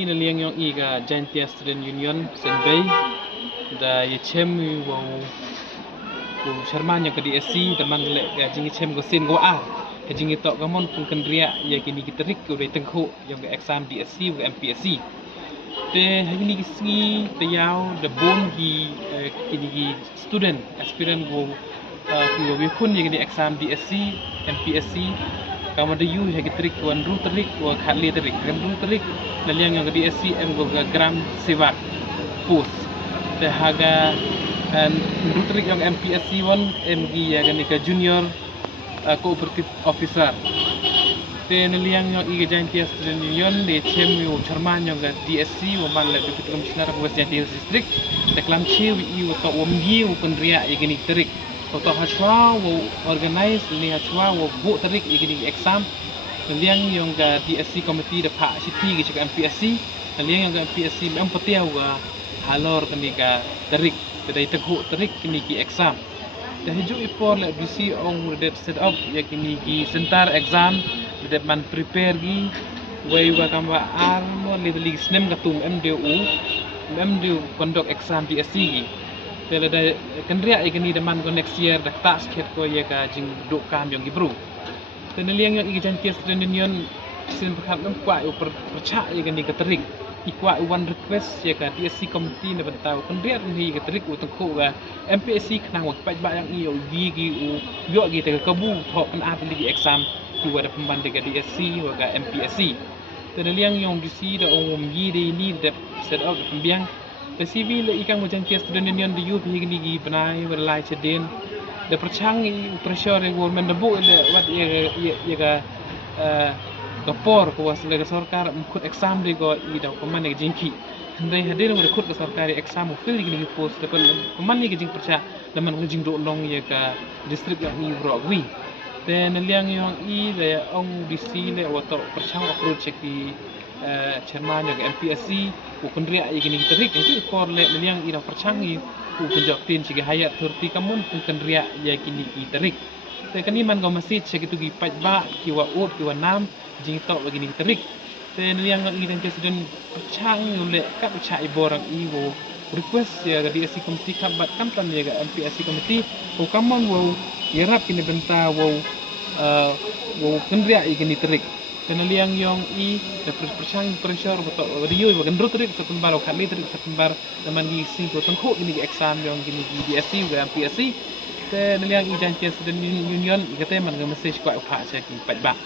Ina liang yang iga Giantia Student Union Senbei da yechem wo Sharman yang ke DSC da mangle ga jingi chem go sin go a ke jingi tok gamon pun kendria ya kini giterik go dai tengkho yang ga exam DSC wo MPSC te hagini gisgi te yaw da bon gi kini gi student aspirant go ku go kun yang di exam DSC MPSC kamu ada you hagi trik wan ru trik wa khali trik kan ru trik laliang yang di SCM go gram sewa pus te haga ru trik yang MPSC wan MG ya gani ka junior cooperative officer te laliang yang iga Giantia Student Union de chem yo charman yang ga DSC wa man la deputy commissioner of West Giantia district te klam chi wi wa to wamgi wa pendria ya gani trik Toto hachwa wo organize ni hachwa wo bu tarik igini exam liang yang ga DSC committee da pak city gi chak MPSC liang yang ga MPSC mem patia wa halor kini ga tarik kedai teguk tarik kini gi exam dah hiju ipor la BC ong that set up ya kini gi sentar exam that man prepare gi way wa kamba armo level snem gatum MDU conduct exam DSC gi Tela da kendria igani da man go next year da tak sket ko ye ka jing duk kam yang gibru. Tena liang yang igi Giantia Student Union sin berkat nam kwa u percak igani ka terik. Ikwa one request ye ka DSC committee na bentau kendria ni ka terik u tengku ga MPSC kenang wa paj ba yang i vi gi u yo gi te ka bu thok kan at li exam ku wa da pemban de ka DSC wa ga MPSC. Tena liang yang disi da umum gi de ni da set up pembiang CV le ikan Giantia Student Union di youth higni gi benai berlai cedin de perchangi pressure government de bu le wat ye ga gapor ko was le sarkar mukut exam de go i da koman ge jinki ndai hadir mo rekut ke sarkari exam fil gi post de koman ge jing percha de man jing do long ye ga district yang i bro wi then liang yang i le ong disi le wato perchang approach ki chairman yang MPSC ku kendria igini terik itu for le liang ina perchangi ku penjok tin sigi hayat turti kamun ku kendria ya kini terik te kani man go masjid segitu gi pajba ki wa ut ki wa nam jing tok begini terik te liang ina presiden perchangi le ka percai borang i wo request ya ga DSC committee kabat kampan ya ga MPSC committee ku kamon wo yerap kini benta wo kendria igini terik Kena liang yang i da percang pressure betul video bagan rutrik setembar kali trik setembar teman gi si go tengkuk ini exam yang gini di DSC ga MPSC te liang i Giantia Student Union ikate man ga message kwa upha che ki pajba